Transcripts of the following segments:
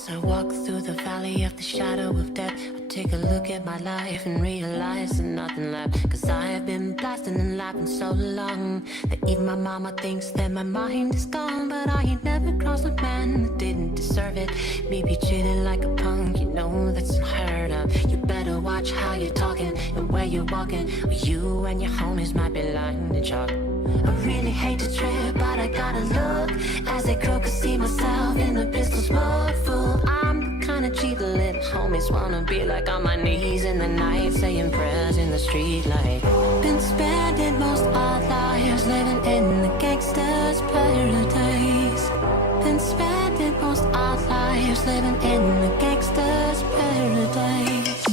As I walk through the valley of the shadow of death, I take a look at my life and realize there's nothing left. Cause I have been blasting and laughing so long that even my mama thinks that my mind is gone. But I ain't never crossed a man that didn't deserve it. Me be treated like a punk, you know that's unheard of. You better watch how you're talking and where you're walking, or you and your homies might be lying to chalk. I really hate to trip, but I gotta look as I croak and see myself in a pistol smoke full. I'm the kind of cheat the little homies wanna be like, on my knees in the night saying prayers in the street light. Been spending most our lives living in the gangster's paradise. Been spending most our lives living in the gangster's paradise.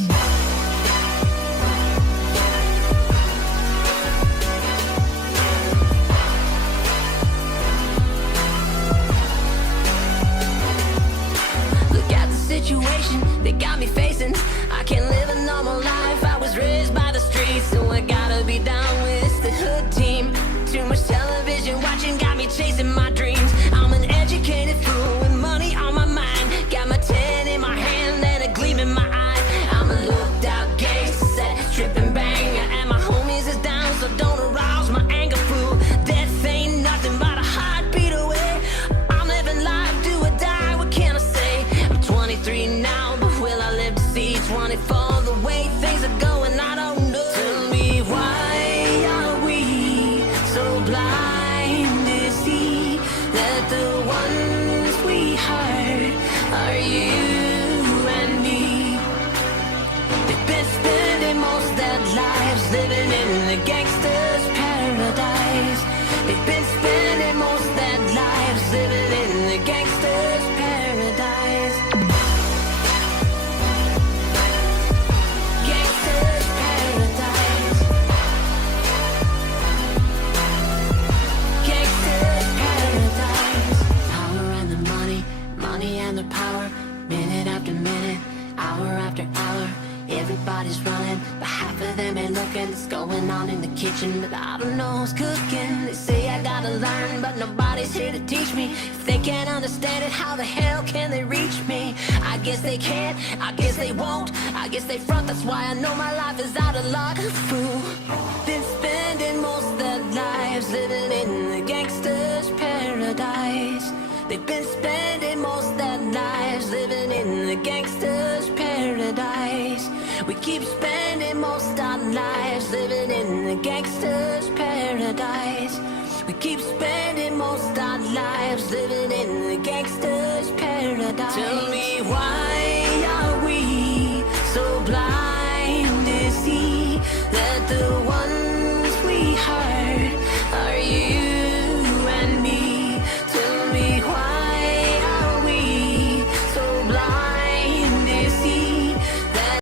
Situation they got me facing. I can't live a normal life. I was raised by the streets, so I gotta be down with the hood team. Too much television watching got me chasing my dreams. I'm an educated fool with money on my mind. Got my 10 in my hand and a gleam in my eye. I'm a looked out gangster, tripping bang, and my homies is down, so don't arouse my anger, fool. Death ain't nothing but a heartbeat away. I'm living life, do or die. What can I say? 23 now, but will I live to see 24? The way things are going, I don't know. Tell me, why are we so blind to see that the ones we hurt are you and me? They've been spending most their lives living in the gangster's paradise. They've been spending most their lives living in the gangster's paradise. And the power, minute after minute, hour after hour, everybody's running, but half of them ain't looking. It's going on in the kitchen, but I don't know who's cooking. They say I gotta learn, but nobody's here to teach me. If they can't understand it, how the hell can they reach me? I guess they can't, I guess they won't, I guess they front, that's why I know my life is out of luck. Fool, been spending most their lives living in the gangster's paradise. They've been spending most their lives living in the gangster's paradise. We keep spending most our lives living in the gangster's paradise. We keep spending most our lives living in the gangster's paradise.